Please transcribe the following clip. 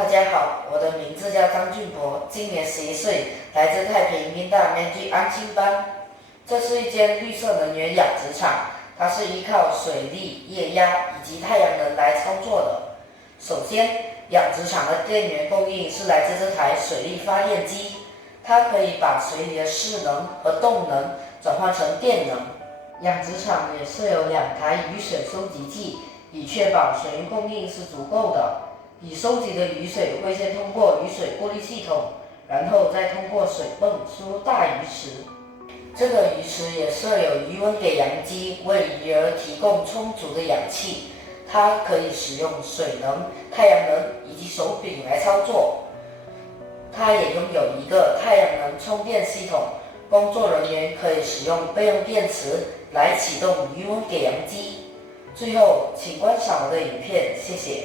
大家好，我的名字叫张俊博，今年11岁，来自太平英大面积安庆班。这是一间绿色能源养殖场，它是依靠水力、液压以及太阳能来操作的。首先，养殖场的电源供应是来自这台水力发电机，它可以把水里的势能和动能转换成电能。养殖场也设有2台雨水收集器，以确保水源供应是足够的。已收集的雨水会先通过雨水过滤系统，然后再通过水泵输入大鱼池。这个鱼池也设有鱼温给阳机，为鱼儿提供充足的氧气。它可以使用水能、太阳能以及手柄来操作。它也拥有一个太阳能充电系统，工作人员可以使用备用电池来启动鱼温给阳机。最后，请观赏我的影片，谢谢。